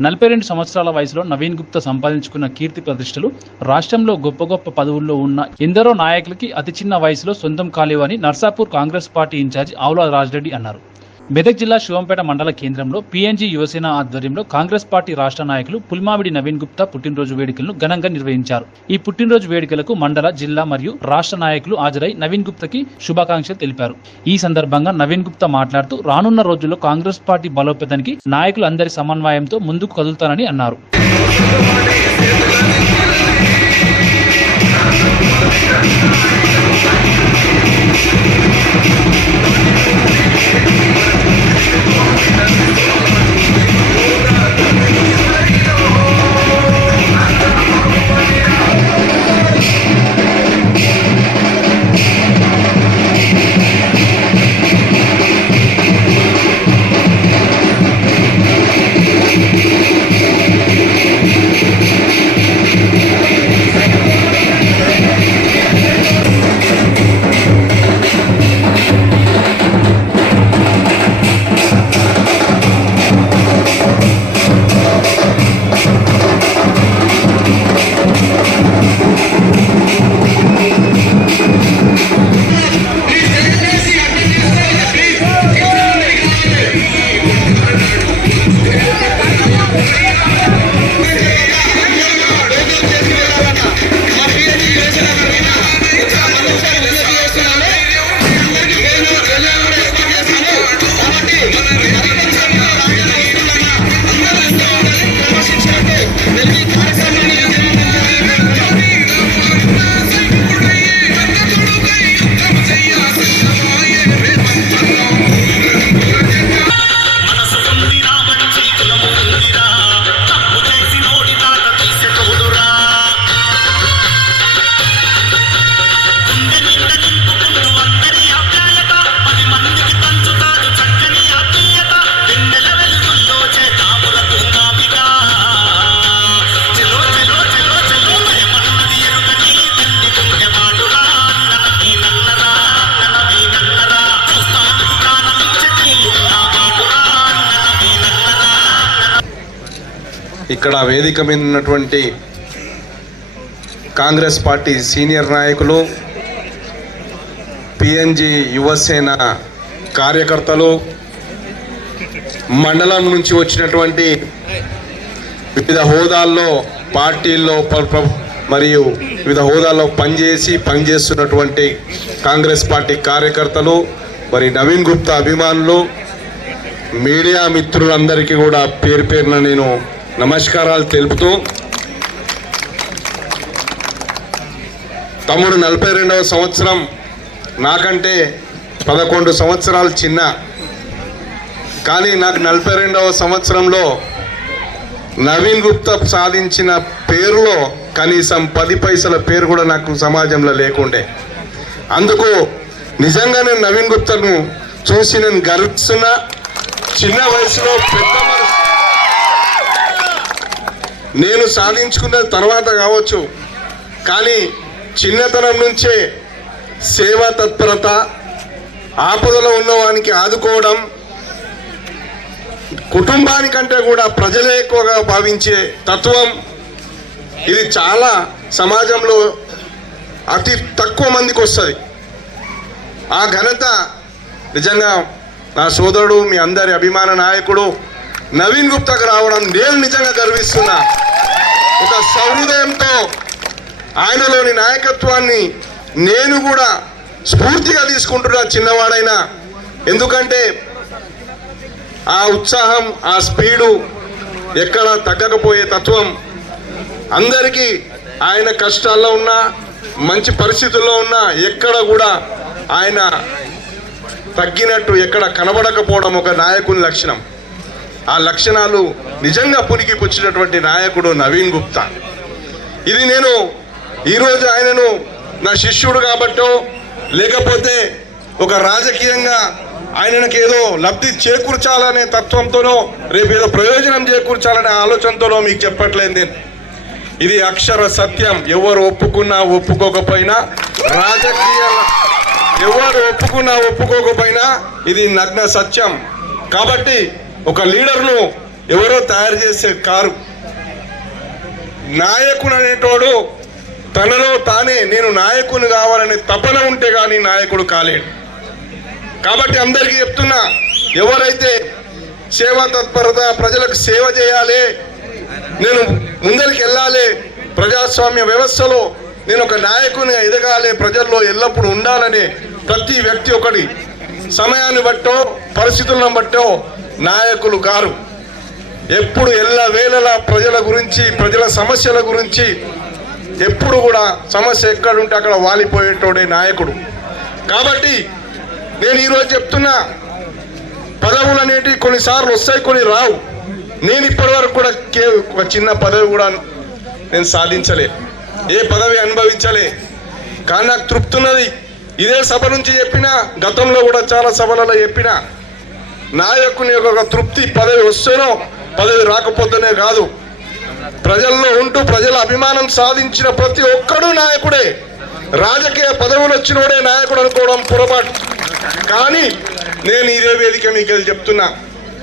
నలభై రెండు సంవత్సరాల వయసులో నవీన్ గుప్తా సంపాదించుకున్న కీర్తి ప్రతిష్టలు రాష్ట్రంలో గొప్ప గొప్ప పదవుల్లో ఉన్న ఎందరో నాయకులకి అతి చిన్న వయసులో సొంతం కాలేవని నర్సాపూర్ కాంగ్రెస్ పార్టీ ఇన్ఛార్జ్ ఆవుల రాజరెడ్డి అన్నారు. మెదక్ జిల్లా శివంపేట మండల కేంద్రంలో పీఎన్జీ యువసేన ఆధ్వర్యంలో కాంగ్రెస్ పార్టీ రాష్ట్ర నాయకులు పుల్మావిడి నవీన్ గుప్తా పుట్టినరోజు వేడుకలను ఘనంగా నిర్వహించారు. ఈ పుట్టినరోజు వేడుకలకు మండల జిల్లా మరియు రాష్ట్ర నాయకులు హాజరై నవీన్ గుప్తాకి శుభాకాంక్షలు తెలిపారు. ఈ సందర్భంగా నవీన్ గుప్తా మాట్లాడుతూ రానున్న రోజుల్లో కాంగ్రెస్ పార్టీ బలోపేతానికి నాయకులు అందరి సమన్వయంతో ముందుకు కదులుతారని అన్నారు. ఇక్కడ వేదిక మీద ఉన్నటువంటి కాంగ్రెస్ పార్టీ సీనియర్ నాయకులు పిఎన్జి యువసేన కార్యకర్తలు మండలం నుంచి వచ్చినటువంటి వివిధ హోదాల్లో పార్టీల్లో మరియు వివిధ హోదాల్లో పనిచేసి పనిచేస్తున్నటువంటి కాంగ్రెస్ పార్టీ కార్యకర్తలు మరి నవీన్ గుప్తా అభిమానులు మీడియా మిత్రులందరికీ కూడా పేరు పేరున నేను నమస్కారాలు తెలుపుతూ తమ్ముడు నలభై రెండవ సంవత్సరం నాకంటే పదకొండు సంవత్సరాలు చిన్న. కానీ నాకు నలభై రెండవ సంవత్సరంలో నవీన్ గుప్తా సాధించిన పేరులో కనీసం పది పైసల పేరు కూడా నాకు సమాజంలో లేకుండే. అందుకు నిజంగా నేను నవీన్ గుప్తను చూసి నేను గర్విస్తున్నా. చిన్న వయసులో పెద్ద మనసు నేను సాధించుకున్న తర్వాత కావచ్చు. కానీ చిన్నతనం నుంచే సేవా తత్పరత ఆపదలో ఉన్నవానికి ఆదుకోవడం కుటుంబానికంటే కూడా ప్రజలే ఎక్కువగా భావించే తత్వం ఇది చాలా సమాజంలో అతి తక్కువ మందికి వస్తుంది. ఆ ఘనత నిజంగా నా సోదరుడు మీ అందరి అభిమాన నాయకుడు నవీన్ గుప్తాకు రావడం నేను నిజంగా గర్విస్తున్నా. ఒక సౌహృదయంతో ఆయనలోని నాయకత్వాన్ని నేను కూడా స్ఫూర్తిగా తీసుకుంటున్నా చిన్నవాడైనా. ఎందుకంటే ఆ ఉత్సాహం ఆ స్పీడు ఎక్కడ తగ్గకపోయే తత్వం అందరికీ ఆయన కష్టాల్లో ఉన్నా మంచి పరిస్థితుల్లో ఉన్నా ఎక్కడ కూడా ఆయన తగ్గినట్టు ఎక్కడ కనబడకపోవడం ఒక నాయకుని లక్షణం. ఆ లక్షణాలు నిజంగా పునికి పుచ్చినటువంటి నాయకుడు నవీన్ గుప్తా. ఇది నేను ఈరోజు ఆయనను నా శిష్యుడు కాబట్టో లేకపోతే ఒక రాజకీయంగా ఆయనకి ఏదో లబ్ధి చేకూర్చాలనే తత్వంతోనో రేపు ఏదో ప్రయోజనం చేకూర్చాలనే ఆలోచనతోనో మీకు చెప్పట్లేదు నేను. ఇది అక్షర సత్యం. ఎవరు ఒప్పుకున్నా ఒప్పుకోకపోయినా రాజకీయ ఎవరు ఒప్పుకున్నా ఒప్పుకోకపోయినా ఇది నగ్న సత్యం. కాబట్టి ఒక లీడర్ను ఎవరో తయారు చేసే కారు. నాయకుడు అనేటోడు తనలో తానే నేను నాయకుని కావాలనే తపన ఉంటే కానీ నాయకుడు కాలేడు. కాబట్టి అందరికీ చెప్తున్నా ఎవరైతే సేవా తత్పరత ప్రజలకు సేవ చేయాలి నేను ముందరికి వెళ్ళాలి ప్రజాస్వామ్య వ్యవస్థలో నేను ఒక నాయకునిగా ఎదగాలి ప్రజల్లో ఎల్లప్పుడూ ఉండాలని ప్రతి వ్యక్తి ఒకటి. సమయాన్ని బట్టో పరిస్థితులను బట్టో నాయకులు కారు. ఎప్పుడు ఎల్ల వేళలా ప్రజల గురించి ప్రజల సమస్యల గురించి ఎప్పుడు కూడా సమస్య ఎక్కడుంటే అక్కడ వాలిపోయేటోడే నాయకుడు. కాబట్టి నేను ఈరోజు చెప్తున్నా పదవులు అనేటివి కొన్నిసార్లు వస్తాయి కొన్ని రావు. నేను ఇప్పటి వరకు కూడా కే ఒక చిన్న పదవి కూడా నేను సాధించలే. ఏ పదవి అనుభవించలే. కానీ నాకు తృప్తి ఉన్నది ఇదే సభ నుంచి చెప్పిన గతంలో కూడా చాలా సభలలో చెప్పిన నాయకుని యొక్క ఒక తృప్తి పదవి వస్తేనో పదవి రాకపోతేనే కాదు. ప్రజల్లో ఉంటూ ప్రజల అభిమానం సాధించిన ప్రతి ఒక్కడూ నాయకుడే. రాజకీయ పదవులు వచ్చినోడే నాయకుడు అనుకోవడం పొరపాటు. కానీ నేను ఇదే వేదిక మీకు చెప్తున్నా.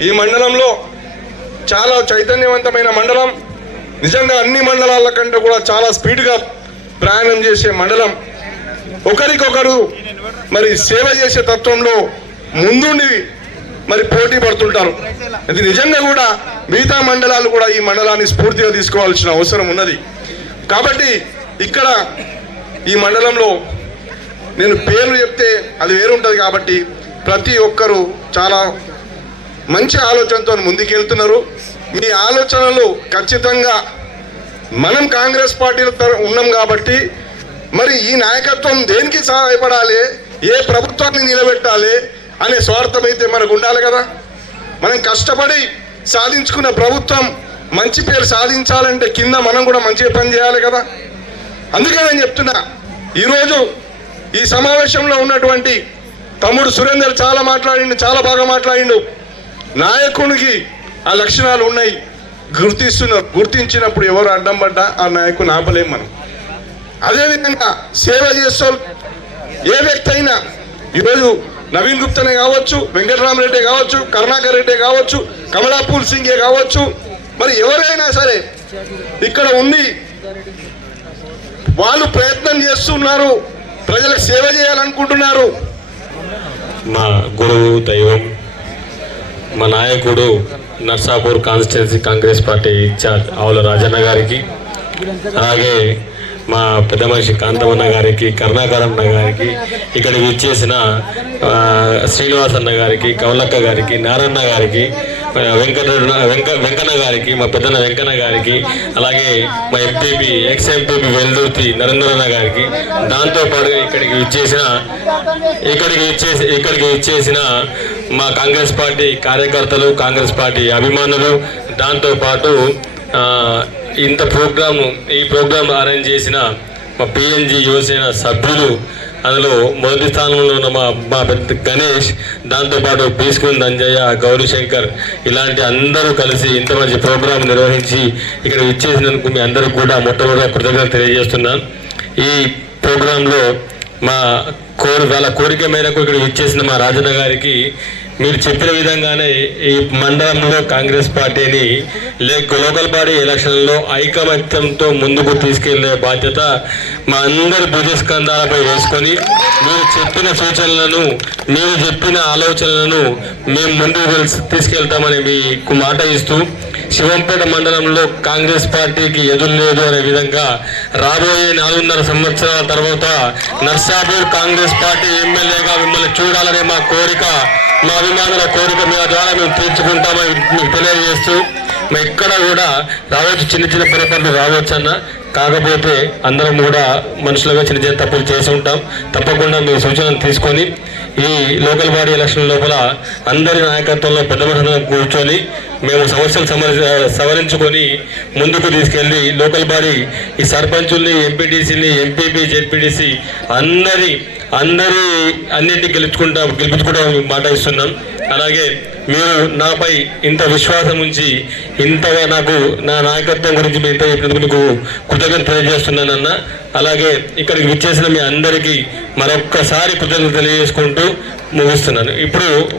ఈ మండలంలో చాలా చైతన్యవంతమైన మండలం. నిజంగా అన్ని మండలాల కంటే కూడా చాలా స్పీడ్గా ప్రయాణం చేసే మండలం. ఒకరికొకరు మరి సేవ చేసే తత్వంలో ముందుండి మరి పోటీ పడుతుంటారు. ఇది నిజంగా కూడా మిగతా మండలాలు కూడా ఈ మండలాన్ని స్ఫూర్తిగా తీసుకోవాల్సిన అవసరం ఉన్నది. కాబట్టి ఇక్కడ ఈ మండలంలో నేను పేర్లు చెప్తే అది వేరుంటుంది కాబట్టి ప్రతి ఒక్కరూ చాలా మంచి ఆలోచనతో ముందుకెళ్తున్నారు. మీ ఆలోచనలు ఖచ్చితంగా మనం కాంగ్రెస్ పార్టీలో ఉన్నాం కాబట్టి మరి ఈ నాయకత్వం దేనికి సహాయపడాలి? ఏ ప్రభుత్వాన్ని నిలబెట్టాలి? అనే స్వార్థం అయితే మనకు ఉండాలి కదా. మనం కష్టపడి సాధించుకున్న ప్రభుత్వం మంచి పేరు సాధించాలంటే కింద మనం కూడా మంచిగా పని చేయాలి కదా. అందుకే నేను చెప్తున్నా ఈరోజు ఈ సమావేశంలో ఉన్నటువంటి తమ్ముడు సురేందర్ చాలా మాట్లాడిండు చాలా బాగా మాట్లాడిండు. నాయకునికి ఆ లక్షణాలు ఉన్నాయి. గుర్తిస్తున్న గుర్తించినప్పుడు ఎవరు అడ్డం పడ్డా ఆ నాయకుని ఆపలేం మనం. అదేవిధంగా సేవ చేసే ఏ వ్యక్తి అయినా ఈరోజు నవీన్ గుప్తనే కావచ్చు వెంకటరామరెడ్డి కావచ్చు కరుణాకర్ రెడ్డి కావచ్చు కమలాపూల్ సింగే కావచ్చు. మరి ఎవరైనా సరే ఇక్కడ ఉండి వాళ్ళు ప్రయత్నం చేస్తున్నారు ప్రజలకు సేవ చేయాలనుకుంటున్నారు. మా గురువు దైవం మా నాయకుడు Narsapur constituency Congress party incharge Avula Rajanna గారికి అలాగే మా పెద్ద మనిషి కాంతమన్న గారికి కరుణాకరన్న గారికి ఇక్కడికి ఇచ్చేసిన శ్రీనివాస్ అన్న గారికి కమలక్క గారికి నారన్న గారికి వెంకట వెంక వెంకన్న గారికి మా పెద్దన్న వెంకన్న గారికి అలాగే మా MPP ex MPP Veldurthi Narendranna గారికి దాంతోపాటు ఇక్కడికి ఇచ్చేసిన ఇక్కడికి ఇచ్చేసి ఇక్కడికి ఇచ్చేసిన మా కాంగ్రెస్ పార్టీ కార్యకర్తలు కాంగ్రెస్ పార్టీ అభిమానులు దాంతోపాటు ఇంత ప్రోగ్రామ్ ఈ ప్రోగ్రామ్ అరేంజ్ చేసిన మా పిఎన్జి యువసేన సభ్యులు అందులో మొదటి స్థానంలో ఉన్న మా మా పెద్ద గణేష్ దాంతోపాటు పీస్కున్ అంజయ్య గౌరీశంకర్ ఇలాంటి అందరూ కలిసి ఇంత మంచి ప్రోగ్రాం నిర్వహించి ఇక్కడ ఇచ్చేసినందుకు మీ అందరూ కూడా మొట్టమొదటి కృతజ్ఞత తెలియజేస్తున్నాను ఈ ప్రోగ్రాంలో మా కోరి వాళ్ళ కోరిక మేరకు ఇక్కడ ఇచ్చేసిన మా రాజన్న గారికి మీరు చెప్పిన విధంగానే ఈ మండలంలో కాంగ్రెస్ పార్టీని లే లోకల్ బాడీ ఎలక్షన్లో ఐకమత్యంతో ముందుకు తీసుకెళ్ళే బాధ్యత మా అందరి భుజస్కంధాలపై వేసుకొని మీరు చెప్పిన సూచనలను మీరు చెప్పిన ఆలోచనలను మేము ముందుకు తీసుకెళ్తామని మీకు మాట ఇస్తూ శివంపేట మండలంలో కాంగ్రెస్ పార్టీకి ఎదురు లేదు అనే విధంగా రాబోయే నాలుగున్నర సంవత్సరాల తర్వాత నర్సాపూర్ కాంగ్రెస్ పార్టీ ఎమ్మెల్యేగా మిమ్మల్ని చూడాలనే మా కోరిక మా అభిమానుల కోరిక మీ ద్వారా మేము తీర్చుకుంటామని మీకు తెలియజేస్తూ మా ఎక్కడ కూడా రావచ్చు చిన్న చిన్న పొరపాట్లు రావచ్చు అన్న కాకపోతే అందరం కూడా మనుషులుగా చిన్న చిన్న తప్పులు చేసి ఉంటాం. తప్పకుండా మీ సూచనలు తీసుకొని ఈ లోకల్ బాడీ ఎలక్షన్ లోపల అందరి నాయకత్వంలో పెద్ద మనుషులను కూర్చొని మేము సమస్యలు సమరి సవరించుకొని ముందుకు తీసుకెళ్ళి లోకల్ బాడీ ఈ సర్పంచుల్ని ఎంపీటీసీని ఎంపీపీ జెడ్పీటీసీ అందరి అందరి అన్నింటినీ గెలుచుకుంటా గెలిపించుకుంటాం మాట ఇస్తున్నాం అలాగే మీరు నాపై ఇంత విశ్వాసం ఉంచి ఇంతగా నాకు నా నాయకత్వం గురించి మీ ఇంత చెప్పినందుకు మీకు కృతజ్ఞత తెలియజేస్తున్నానన్న. అలాగే ఇక్కడికి విచ్చేసిన మీ అందరికీ మరొక్కసారి కృతజ్ఞత తెలియజేసుకుంటూ ముగిస్తున్నాను. ఇప్పుడు